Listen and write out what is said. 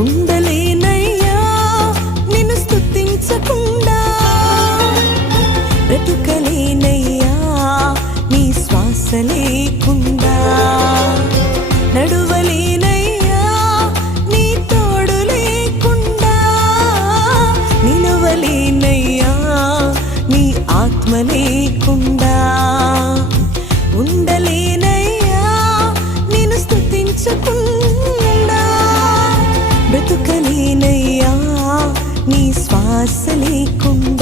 ఉండలేనయ్యా నిన్ను స్తుతించకుండా, బ్రతుకలేనయ్యా నీ శ్వాస లేకుండా, నడువలేనయ్యా నీ తోడు లేకుండా, నిలవలేనయ్యా నీ ఆత్మ లేకుండా, ఉండలేనయ్యా నిన్ను స్తుతించకుండా, బ్రతుకలేనయ్యా నీ శ్వాస లేకుండా.